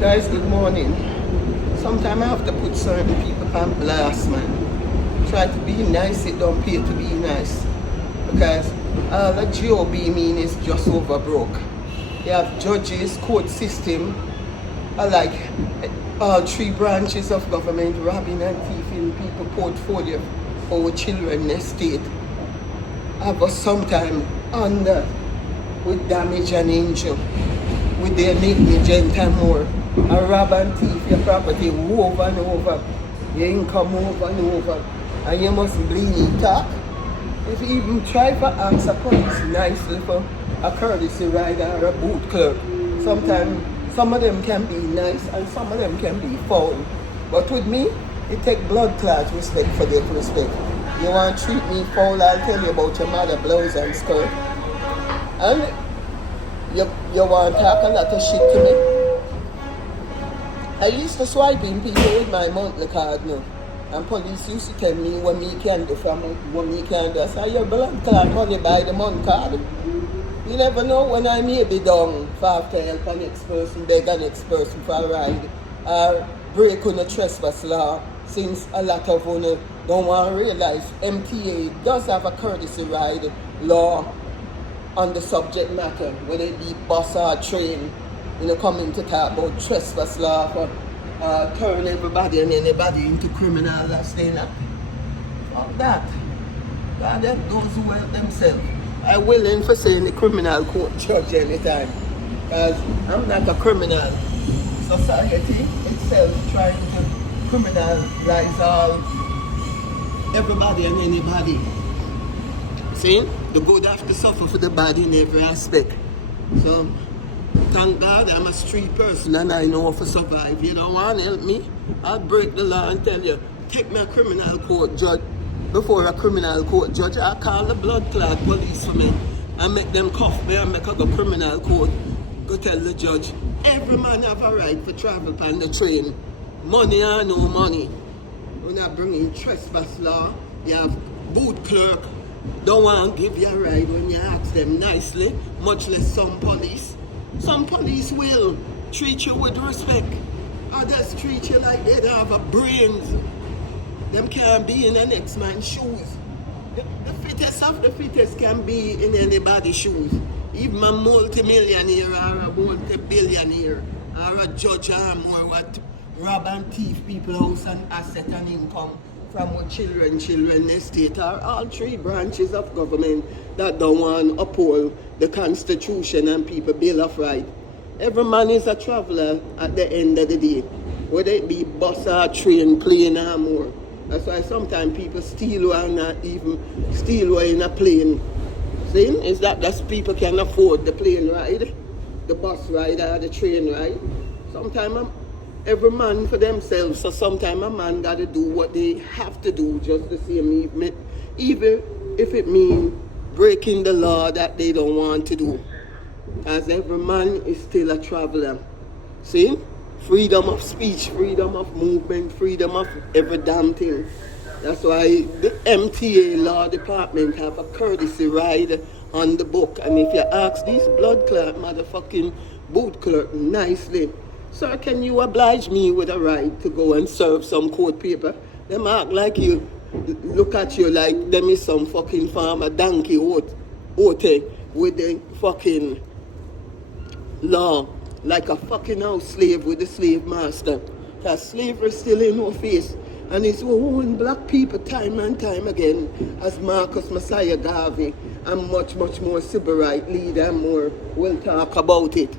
Guys, good morning. Sometimes I have to put certain people on blast, man. Try to be nice, it don't pay to be nice. Because all the job mean is just over broke. You have judges, court system, like all three branches of government robbing and thieving people portfolio for our children in the state. I was sometime under with damage and injury, with their negligence and more. And rob and thief your property over and over, your income over and over, and you must bleed talk. If you even try to ask a police nicely for a courtesy ride or a boot clerk, sometimes some of them can be nice and some of them can be foul. But with me, it takes blood clot respect for their respect. You want to treat me foul, I'll tell you about your mother blouse and skirt. And you want to talk a lot of shit to me. I used to swiping people with my monthly card now. And police used to tell me what me can do from what me can do. I say, your blood clot money by the month card. You never know when I may be down for after help a next person, beg a next person for a ride. Or break on the trespass law, since a lot of you don't want to realize MTA does have a courtesy ride law on the subject matter, whether it be bus or train. Coming to talk about trespass law for turn everybody and anybody into criminal that's staying up. Fuck that. God help those who help themselves. I'm willing for saying the criminal court judge anytime. Because I'm not a criminal. Society itself trying to criminalize all everybody and anybody. See? The good have to suffer for the bad in every aspect. So thank God I'm a street person and I know how to survive. You don't want to help me? I'll break the law and tell you, take me a criminal court judge. Before a criminal court judge, I'll call the blood clot police for me and make them cuff me and make a go criminal court. Go tell the judge, every man have a right to travel on the train. Money or no money. We're not bringing trespass law. You have boot clerk. Don't want to give you a ride when you ask them nicely, much less some police. Some police will treat you with respect. Others treat you like they don't have a brains. Them can't be in the next man's shoes. The fittest of the fittest can be in anybody's shoes. Even a multi-millionaire or a multi-billionaire or a judge or more what rob and thief people house and asset and income from what children, estate are all three branches of government that don't want to uphold the Constitution and people Bill of Rights. Every man is a traveler at the end of the day, whether it be bus or train, plane or more. That's why sometimes people steal or not even steal in a plane. See, is that people can afford the plane ride, the bus ride or the train ride. Sometimes every man for themselves, so sometimes a man got to do what they have to do just the same, even if it means breaking the law that they don't want to do. As every man is still a traveler. See? Freedom of speech, freedom of movement, freedom of every damn thing. That's why the MTA law department have a courtesy ride on the book. And if you ask these blood clot motherfucking boot clerk nicely, sir, can you oblige me with a ride to go and serve some court paper? Them act like you, look at you like them is some fucking farmer donkey ote with the fucking law, like a fucking house slave with the slave master. Because slavery still in our face. And it's wooing black people time and time again, as Marcus Messiah Garvey and much more civil rights leader and more will talk about it.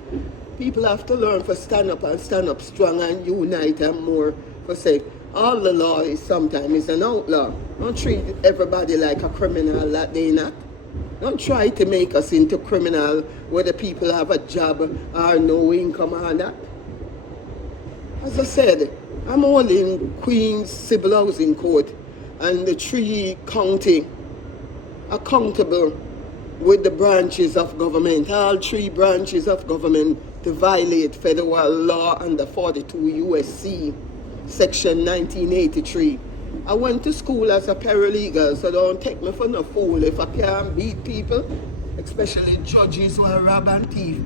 People have to learn to stand up strong and unite and more. For say, all the law is sometimes an outlaw. Don't treat everybody like a criminal that they not. Don't try to make us into criminal whether people have a job or no income or not. As I said, I'm only in Queen's Civil Housing Court and the three county accountable with the branches of government, all three branches of government to violate federal law under 42 U.S.C. Section 1983. I went to school as a paralegal, so don't take me for no fool. If I can't beat people, especially judges who are rob and thief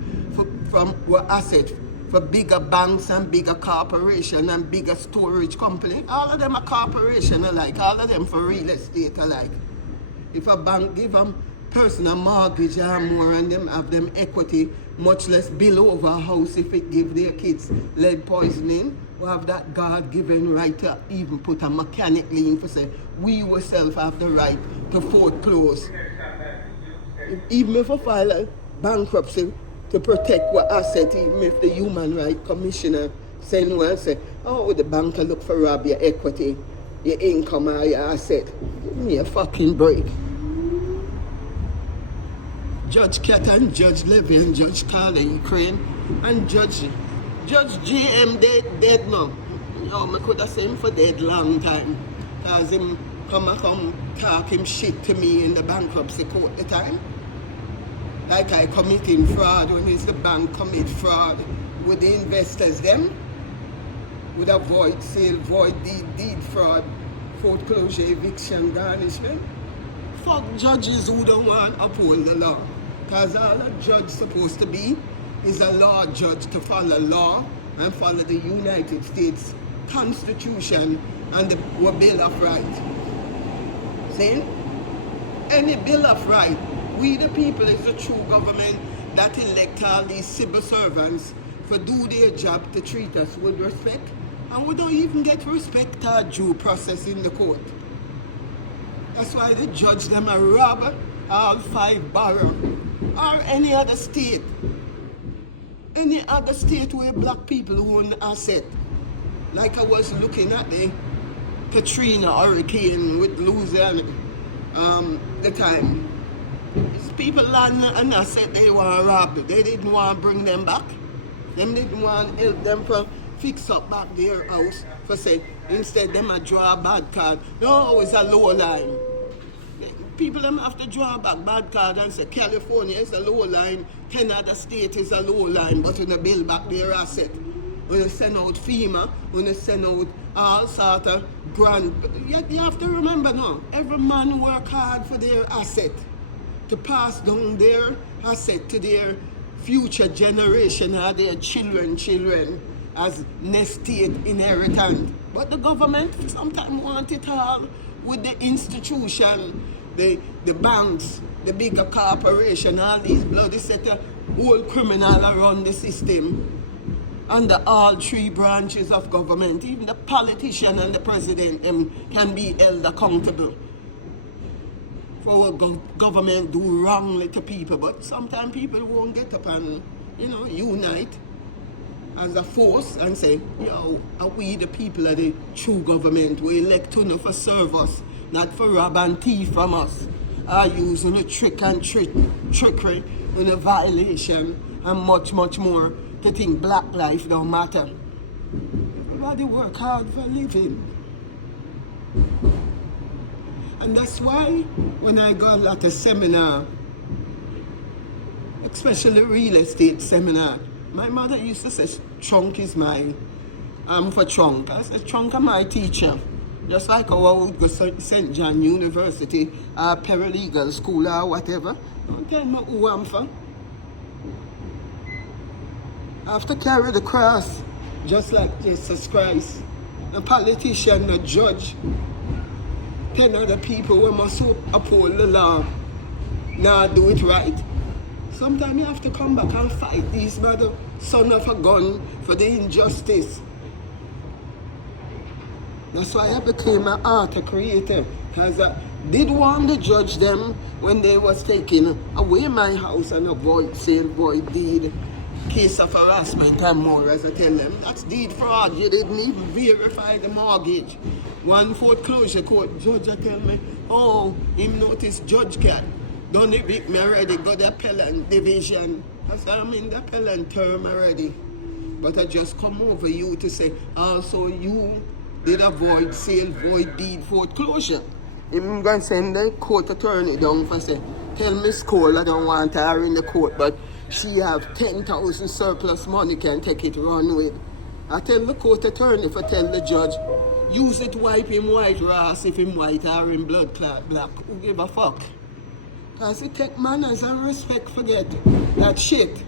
from what asset for bigger banks and bigger corporation and bigger storage company. All of them are corporation alike, all of them for real estate alike. If a bank give them personal mortgage or more and them have them equity, much less bill over a house if it give their kids lead poisoning, we have that God-given right to even put a mechanic lien for say, we ourselves have the right to foreclose. Even if I file a bankruptcy to protect what asset, even if the human rights commissioner send one and say, oh, the bank will look for rob your equity, your income or your asset. Give me a fucking break. Judge Cat and Judge Levy and Judge Carlin Crane and Judge GM dead now. I could have seen him for dead long time. Because him come talk him shit to me in the bankruptcy court the time. Like I committing fraud when it's the bank commit fraud with the investors them. With a void sale, void deed fraud, foreclosure, eviction, garnishment. Fuck judges who don't want to uphold the law. Because all a judge supposed to be is a law judge to follow law and follow the United States Constitution and the Bill of Rights. See? Any Bill of Rights, we the people is the true government that elect all these civil servants for do their job to treat us with respect. And we don't even get respect or due process in the court. That's why the judge them a rob all 5 boroughs or any other state. Any other state where black people own asset. Like I was looking at the Katrina hurricane with Louisiana the time. It's people land an asset they want to rob. They didn't want to bring them back. Them didn't want to help them for fix up back their house for say instead them a draw a bad card. No, it's a low line. People them have to draw back bad card and say California is a low line, 10 other states is a low line, but when they build back their asset. When they send out FEMA, when they send out all sort of grant. You have to remember now, every man work hard for their asset to pass down their asset to their future generation or their children as nested inheritance. But the government sometimes want it all with the institution, the banks, the bigger corporation, all these bloody set of old criminal around the system under all 3 branches of government. Even the politician and the president can be held accountable for what government do wrongly to people. But sometimes people won't get up and, unite as a force and say, are we the people of the true government? We elect to for serve us, not for rob and thief from us. Are using a trick and trickery in a violation and much, much more to think black life don't matter. Everybody work hard for a living. And that's why when I go at a seminar, especially real estate seminar, my mother used to say, Trunk is my, I'm for Trunk. I said, Trunk is my teacher. Just like how I would go to St. John University, or paralegal school or whatever. Don't tell me who I'm for. I have to carry the cross, just like Jesus Christ. A politician, a judge, 10 other people who must uphold the law, now do it right. Sometimes you have to come back and fight these mother son of a gun for the injustice. That's why I became an art creator, because I did want to judge them when they was taking away my house and a void sale, void deed, case of harassment and more, as I tell them. That's deed fraud. You didn't even verify the mortgage. One foreclosure court judge tell me, him noticed Judge Cat. Don't evict me already, got the appellant division. That's why I'm in the appellant term already. But I just come over you to say, also you did a void sale, void deed foreclosure. I'm going to send the court attorney down for say, tell Miss Cole I don't want her in the court, but she have 10,000 surplus money, can take it run with. I tell the court attorney for tell the judge, use it wipe him white Ross if him white or him blood clot black. Who give a fuck? Because it take manners and respect forget that shit.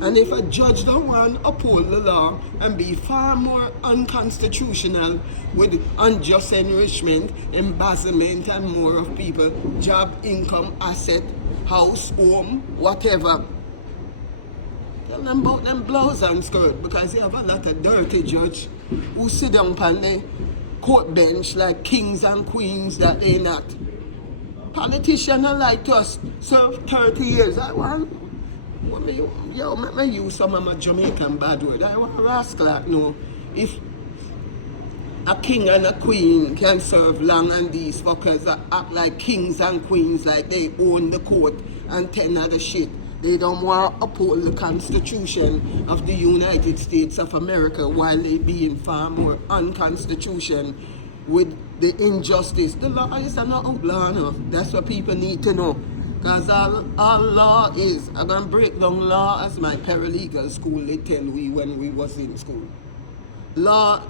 And if a judge don't want to uphold the law and be far more unconstitutional with unjust enrichment, embezzlement, and more of people, job, income, asset, house, home, whatever, tell them about them blouse and skirt, because you have a lot of dirty judge who sit down on the court bench like kings and queens that they not. Politicians are like us, serve 30 years. I want, let me use some of my Jamaican bad word. I want a rascal that know if a king and a queen can serve long and these fuckers act like kings and queens, like they own the court and ten other shit. They don't want to uphold the Constitution of the United States of America while they being far more unconstitutional with the injustice. The law is an outlaw, no? That's what people need to know. Because all law is, I'm going to break down law as my paralegal school they tell we when we was in school. Law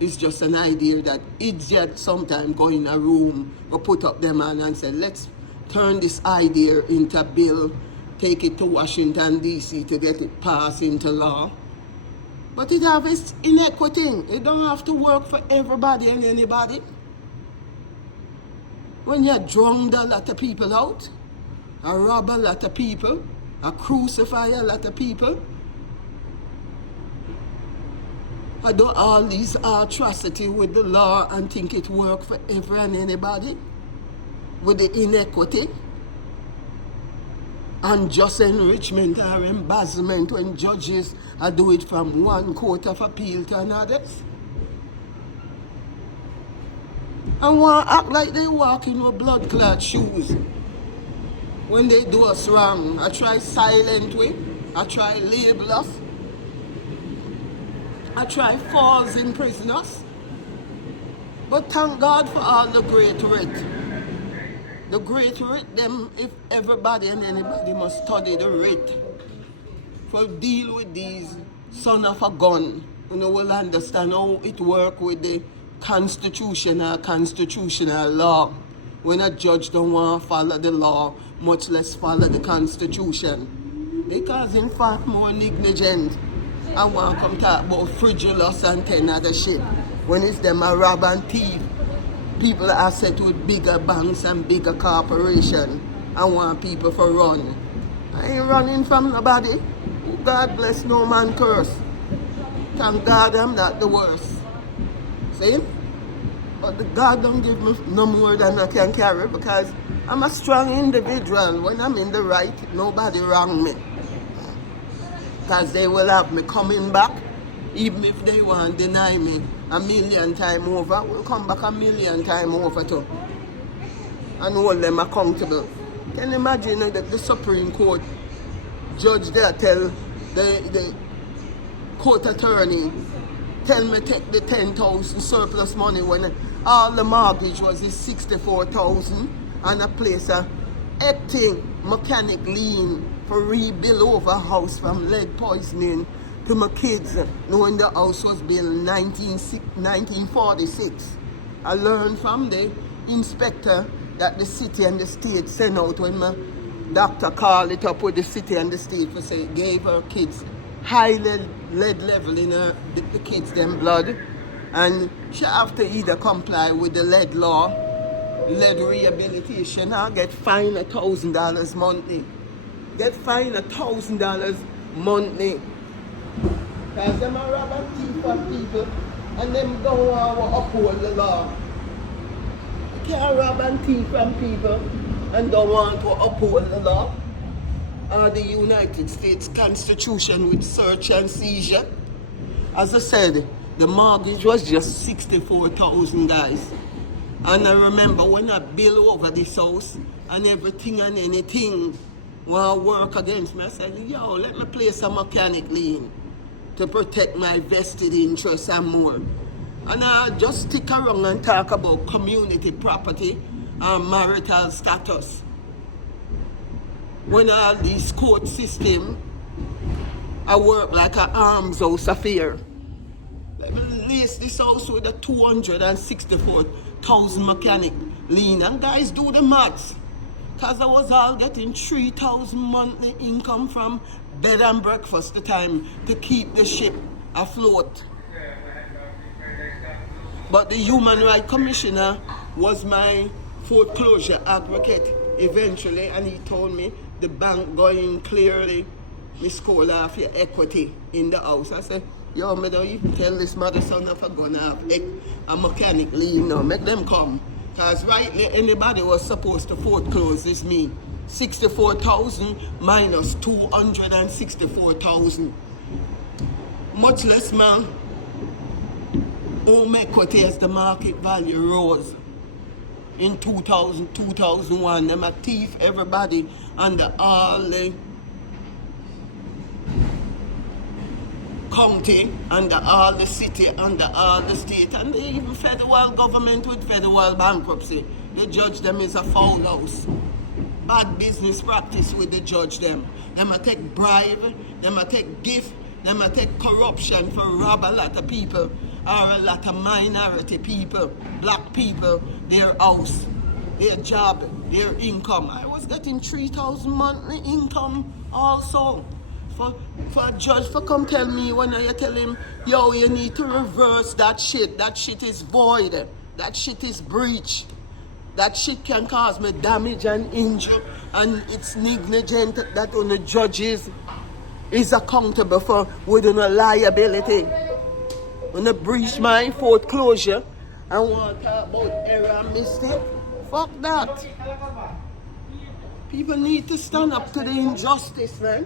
is just an idea that idiots sometimes go in a room or put up their hand and say, let's turn this idea into bill, take it to Washington, D.C. to get it passed into law. But it has its inequity. It don't have to work for everybody and anybody. When you drown a lot of people out, rob a lot of people, crucify a lot of people, I do all these atrocity with the law and think it work for every and anybody, with the inequity, unjust enrichment or embezzlement when judges do it from one court of appeal to another. And want to act like they walk in with blood clot shoes. When they do us wrong, I try silent way, I try label us, I try false in prisoners. But thank God for all the great writ. The great writ, them, if everybody and anybody must study the writ for deal with these son of a gun, will understand how it work with the constitutional law. When a judge don't want to follow the law, much less follow the Constitution. Because in fact more negligent. I want to come talk about frigilous and ten other shit. When it's them a rob and thief, people are set with bigger banks and bigger corporation. I want people for run. I ain't running from nobody. God bless, no man curse. Thank God I'm not the worst. See? But the God don't give me no more than I can carry, because I'm a strong individual. When I'm in the right, nobody wrong me. Because they will have me coming back, even if they want to deny me a million times over, we'll come back a million times over too. And hold them accountable. Can you imagine that the Supreme Court judge there tell the court attorney, tell me take the 10,000 surplus money when all the mortgage was is 64,000 and a place a acting mechanic lien for rebuild over a house from lead poisoning to my kids, knowing the house was built in 1946. I learned from the inspector that the city and the state sent out when my doctor called it up with the city and the state for say gave her kids high lead level in her, the kids' them blood, and she have to either comply with the lead law, lead rehabilitation, or get fined $1,000 monthly. Get fined $1,000 monthly. Because them are rob and thief for people and them don't want to uphold the law. You can't rob and thief from people and don't want to uphold the law. Or the United States Constitution with search and seizure. As I said, the mortgage was just 64,000, guys. And I remember when I built over this house and everything and anything want to work against me, I said, yo, let me place a mechanic lien to protect my vested interests and more. And I just stick around and talk about community property and marital status. When all these court system, I work like an arms house affair. Let me lease this house with a 264,000 mechanic lien. And guys, do the maths. Because I was all getting 3,000 monthly income from bed and breakfast the time to keep the ship afloat. But the Human Rights Commissioner was my foreclosure advocate eventually, and he told me the bank going clearly, Miss Cole, off your equity in the house. I said, yo, me don't even tell this mother son if I'm gonna have a mechanic leave now. Make them come. Because rightly anybody was supposed to foreclose is me. 64,000 minus 264,000. Much less man. Home equity as the market value rose. In 2000, 2001, them a thief everybody under all the county, under all the city, under all the state, and they even federal government with federal bankruptcy. They judge them as a foul house. Bad business practice with the judge them. Them a take bribe, them a take gift, them a take corruption for rob a lot of people or a lot of minority people, black people, their house, their job, their income. I was getting 3,000 monthly income also. For a judge for come tell me when I tell him, yo, you need to reverse that shit is void, that shit is breach. That shit can cause me damage and injury, and it's negligent that on the judges is accountable for within a liability. When I breach my foreclosure and want to talk about error and mistake, fuck that. People need to stand up to the injustice, man.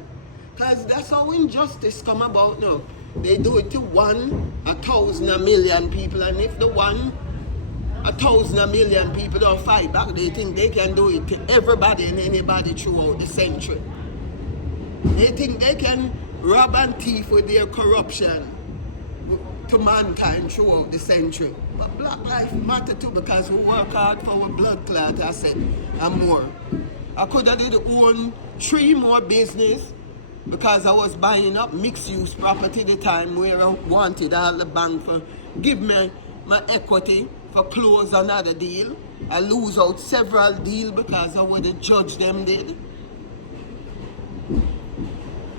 Because that's how injustice come about now. They do it to 1,000, a million people, and if the 1,000, a million people don't fight back, they think they can do it to everybody and anybody throughout the century. They think they can rob and thief with their corruption to mankind throughout the century. But black life matter too, because we work hard for our blood clot asset and more. I could have did own 3 more business because I was buying up mixed use property the time where I wanted all the bank for give me my equity for close another deal. I lose out several deals because of what the judge them did.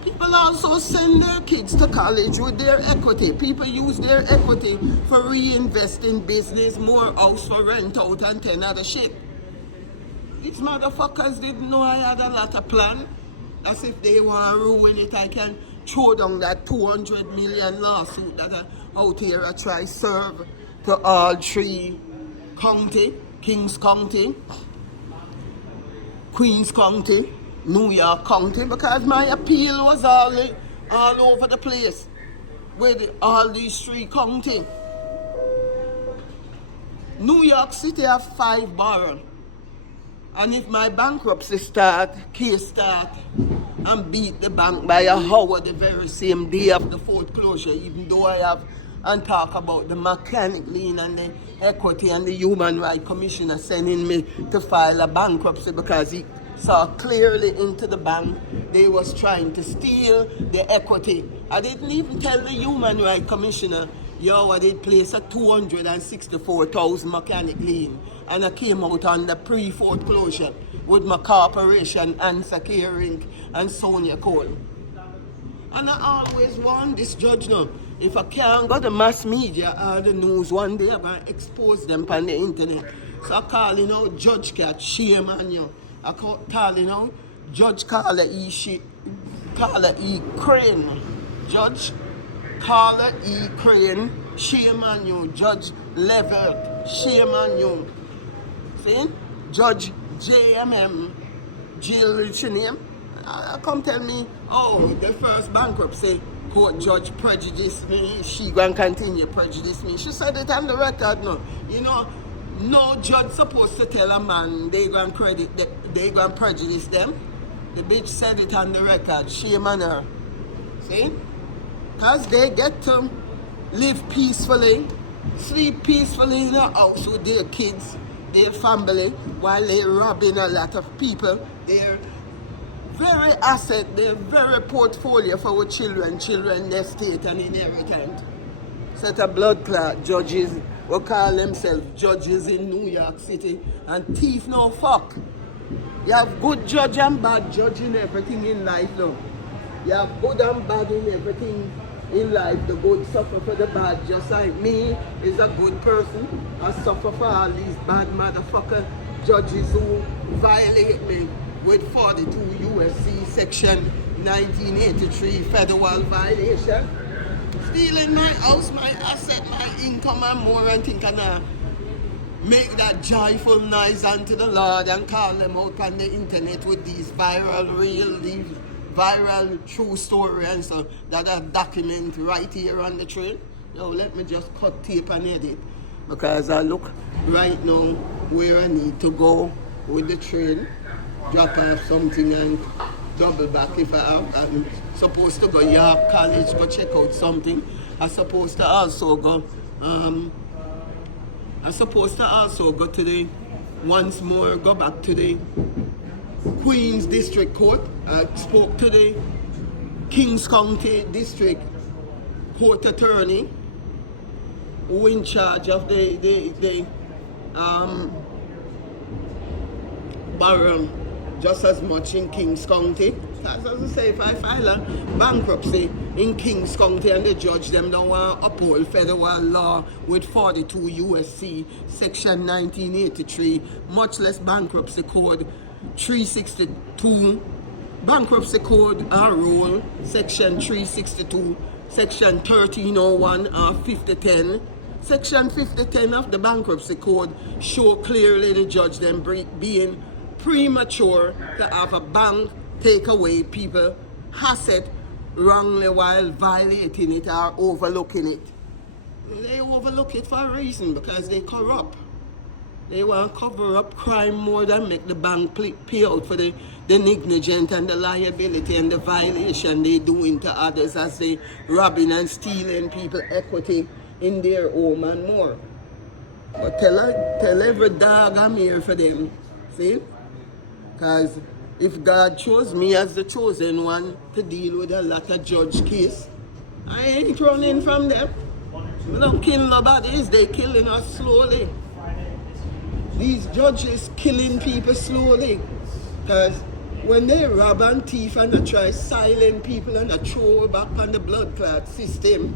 People also send their kids to college with their equity. People use their equity for reinvest in business, more house for rent out and 10 other shit. These motherfuckers didn't know I had a lot of plan. As if they want to ruin it, I can throw down that 200 million lawsuit that I out here I try serve to all 3 county, Kings County, Queens County, New York County, because my appeal was all over the place with all these 3 counties. New York City have 5 boroughs. And if my bankruptcy case start, and beat the bank by a hour the very same day of the foreclosure, even though I have and talk about the mechanic lien and the equity and the Human Rights Commissioner sending me to file a bankruptcy because he saw clearly into the bank they was trying to steal the equity. I didn't even tell the Human Rights Commissioner, yo, I did place a 264,000 mechanic lien, and I came out on the pre-foreclosure with my corporation, Answer Caring and Sonia Cole. And I always warn this judge now, if I can't go to mass media or the news one day, I'm going to expose them on the internet. So I call, Judge Cat, shame on you. I call, Judge Carla E. Crane. Judge Carla E. Crane, shame on you. Judge Lever, shame on you. See? Judge JMM, Jill, what's your name? Come tell me, the first bankruptcy court judge prejudiced me. She going to continue prejudice me. She said it on the record now. No judge supposed to tell a man they going to prejudice them. The bitch said it on the record. Shame on her. See? Because they get to live peacefully, sleep peacefully in a house with their kids, their family, while they're robbing a lot of people. They're very asset, they're very portfolio for our children, their state and inheritance. Set of blood clot judges who call themselves judges in New York City, and thief no fuck. You have good judge and bad judge in everything in life now. You have good and bad in everything in life. The good suffer for the bad. Just like me is a good person. I suffer for all these bad motherfucker judges who violate me with 42 U.S.C. section 1983 federal violation. Stealing my house, my asset, my income and more, and think I make that joyful noise unto the Lord and call them out on the internet with these viral reel, these viral true story and so that I document right here on the trail. Yo, let me just cut tape and edit because I look right now where I need to go with the train, drop off something and double back if I have. I'm supposed to go York College, go check out something. I'm supposed to also go to the, once more, go back to the Queens District Court. I spoke to the Kings County District Court Attorney who in charge of the borough just as much in Kings County. As I say, if I file a bankruptcy in Kings County and the judge them don't want to uphold federal law with 42 U.S.C. section 1983, much less bankruptcy code 362, bankruptcy code our rule section 362, section 1301 or 5010. Section 5010 of the bankruptcy code show clearly the judge them being premature to have a bank take away people asset wrongly while violating it or overlooking it. They overlook it for a reason, because they corrupt. They want to cover up crime more than make the bank pay out for the negligence and the liability and the violation they doing to others as they robbing and stealing people equity in their home and more. But tell every dog I'm here for them. See? Because if God chose me as the chosen one to deal with a lot of judge case, I ain't running from them. We don't kill nobody, they killing us slowly. These judges killing people slowly. Because when they rob and thief and they try silent people and they throw back on the blood clot system,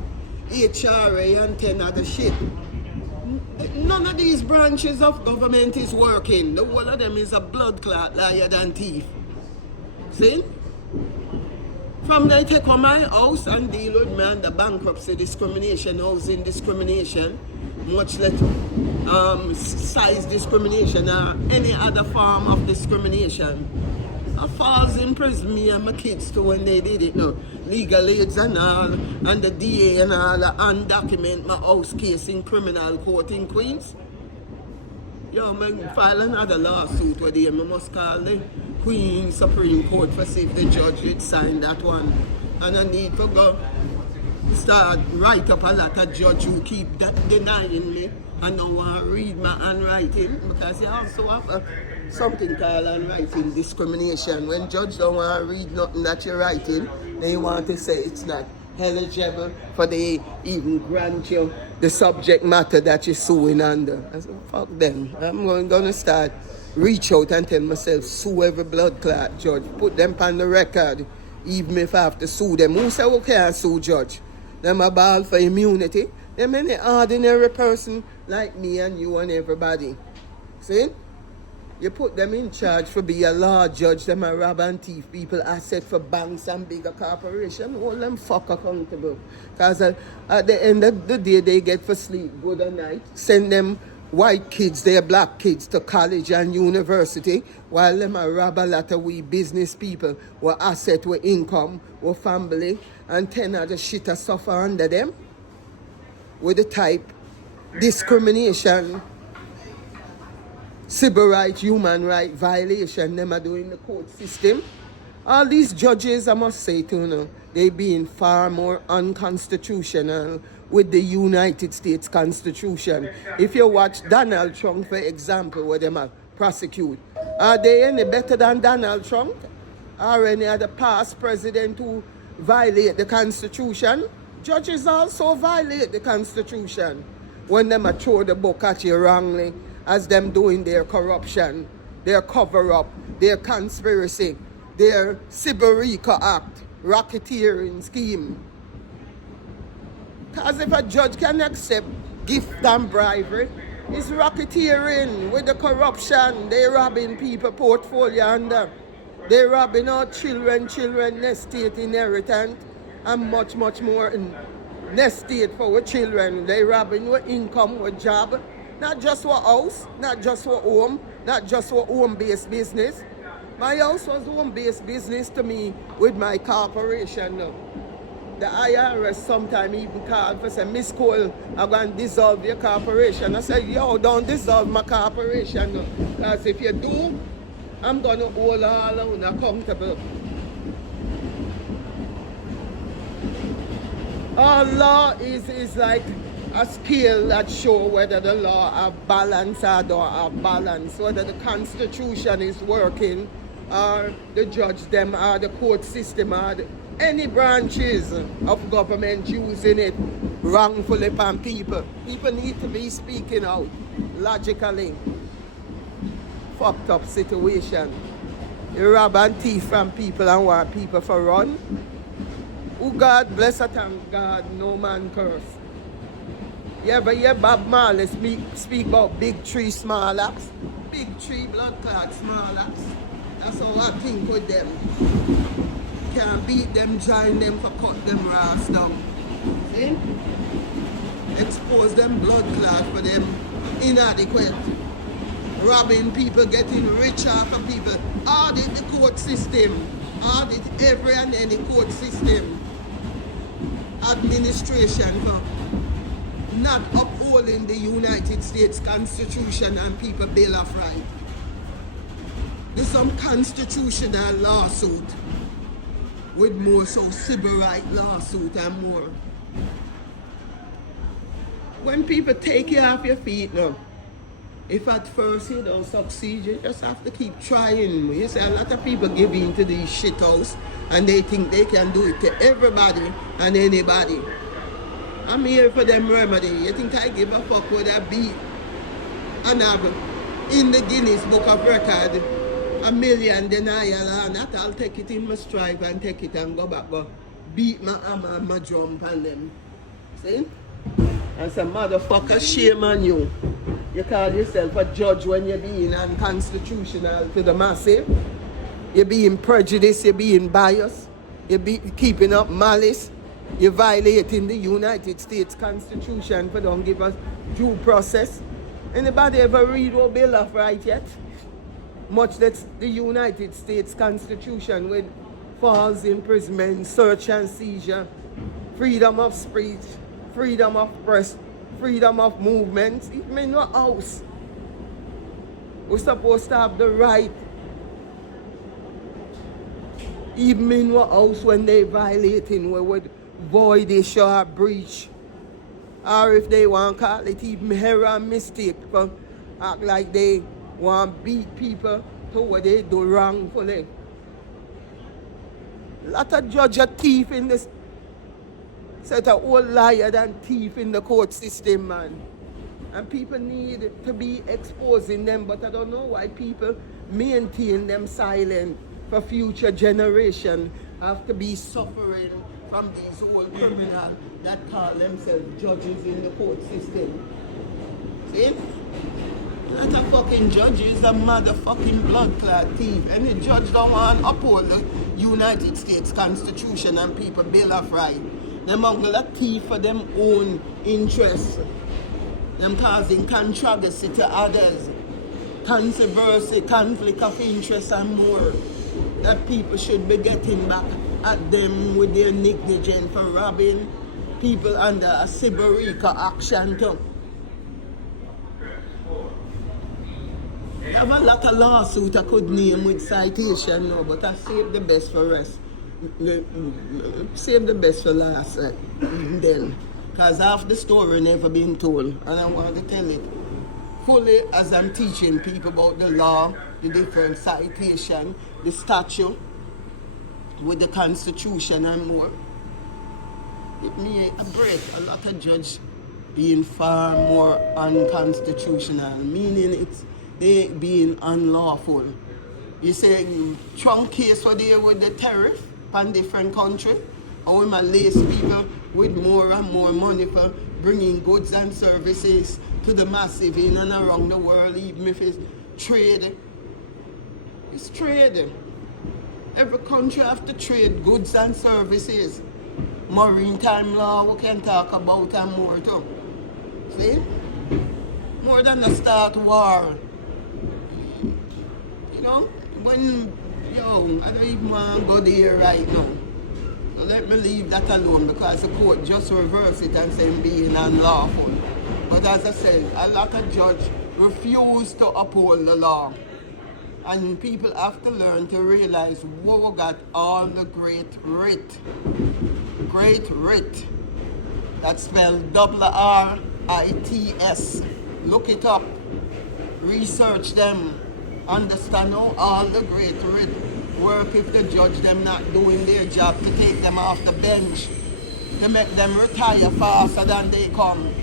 HRA and 10 other shit, none of these branches of government is working. The whole of them is a blood clot liar than thief. See? From they take on my house and deal with me on the bankruptcy discrimination, housing discrimination, much less size discrimination or any other form of discrimination. I falls in prison, me and my kids too, when they did it now. Legal aids and all, and the DA and all, undocument my house case in criminal court in Queens. Yo, man, file another lawsuit where they must call the Queen Supreme Court for see if the judge would sign that one. And I need to go start write up a lot of judge who keep denying me and don't want to read my handwriting, because you also have something called handwriting discrimination. When judge don't want to read nothing that you're writing, they want to say it's not eligible for they even grant you the subject matter that you're suing under. I said, fuck them. I'm going to start reach out and tell myself, sue every blood clot judge. Put them on the record, even if I have to sue them. Who say who can't sue judge? Them a ball for immunity. Them any ordinary person like me and you and everybody. See? You put them in charge for be a law judge, them a rob and thief people asset for banks and bigger corporations. Hold them fuck accountable. Because at the end of the day, they get for sleep good at night. Send them white kids, their black kids to college and university, while them a rob a lot of we business people with asset, with income, with family, and 10 other shit a suffer under them. With the type discrimination, civil rights, human rights violation them are doing the court system. All these judges, I must say to you, they being far more unconstitutional with the United States Constitution. If you watch Donald Trump, for example, where them are prosecute, are they any better than Donald Trump? Or any other past president who violate the Constitution? Judges also violate the Constitution when them throw the book at you wrongly, as them doing their corruption, their cover-up, their conspiracy, their Civil Rico Act, racketeering scheme. Because if a judge can accept gift and bribery, it's racketeering with the corruption. They robbing people portfolio under. They robbing our children, estate inheritance, and much, much more in estate for our children. They robbing our income, our job. Not just our house, not just our home, not just our home-based business. My house was home-based business to me with my corporation now. The IRS sometimes even called for say, Miss Cole, I'm going to dissolve your corporation. I said, yo, don't dissolve my corporation. Because if you do, I'm going to hold all of you accountable. Our law is like a scale that show whether the law are balanced or don't have balance, whether the Constitution is working, or the judge them, or the court system, or any branches of government using it wrongfully upon people. People need to be speaking out logically. Fucked up situation. You rob and thief from people and want people for run. Who God bless and thank God, no man curse. You ever hear Bob Marley speak about big tree, small axe? Big tree, blood clot, small axe. That's how I think with them. Can't beat them, join them for cut them rass down. See? Expose them blood clot for them inadequate. Robbing people, getting rich off of people. Audit the court system. Audit every and any court system. Administration for not upholding the United States Constitution and people Bill of Rights. There's some constitutional lawsuit with more so civil rights lawsuit and more. When people take you off your feet now, if at first you don't succeed, you just have to keep trying. You see, a lot of people give in to these shithouse and they think they can do it to everybody and anybody. I'm here for them remedy. You think I give a fuck with a beat and have in the Guinness Book of Record 1 million denial and that I'll take it in my stride and take it and go back, go beat my hammer and my drum on them. See? And some motherfucker, shame on you. You call yourself a judge when you're being unconstitutional to the massive. You're being prejudiced, you're being biased, you're keeping up malice, you're violating the United States Constitution for don't give us due process. Anybody ever read what Bill of Rights yet? Much that's the United States Constitution with false imprisonment, search and seizure, freedom of speech, freedom of press, freedom of movement. It means no house. We're supposed to have the right. Even in what house when they violating, we would void a short breach. Or if they want to call it even error and mistake, for act like they want to beat people to what they do wrongfully. A lot of judge are thief in this. Set a old liar than thief in the court system, man. And people need to be exposing them, but I don't know why people maintain them silent for future generation have to be suffering from these old criminals that call themselves judges in the court system. See? Not a fucking judge is a motherfucking blood clot thief. Any judge don't want to uphold the United States Constitution and people Bill of Rights. Them uncle a thief for them own interests. Them causing controversy to others. Controversy, conflict of interest and more. That people should be getting back at them with their negligence for robbing people under a Siberica action too. I have a lot of lawsuits I could name with citation now, but I saved the best for rest. Save the best for last then. Because half the story never been told. And I want to tell it fully as I'm teaching people about the law, the different citation, the statute, with the Constitution and more. It may break a lot of judges being far more unconstitutional, meaning it's they being unlawful. You say Trump case were there with the tariff on different country. Or we might lace people with more and more money for bringing goods and services to the massive in and around the world, even if it's trade. It's trade. Every country have to trade goods and services. Maritime law we can talk about and more too. See? More than a start war. You know? When, I don't even want to go there right now. So let me leave that alone because the court just reversed it and say being unlawful. But as I said, a lot of judges refuse to uphold the law. And people have to learn to realize we got all the great writ. Great writ. That's spelled RRITS. Look it up. Research them. Understand how all the great writ work if the judge them not doing their job to take them off the bench. To make them retire faster than they come.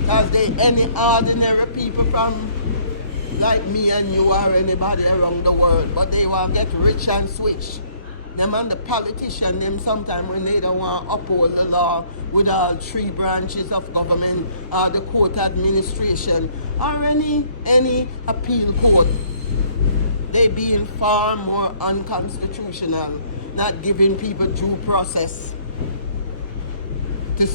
Because they any ordinary people from like me and you or anybody around the world, but they want to get rich and switch. Them and the politician, them sometimes when they don't want to uphold the law with all three branches of government or the court administration or any appeal court, they being far more unconstitutional, not giving people due process.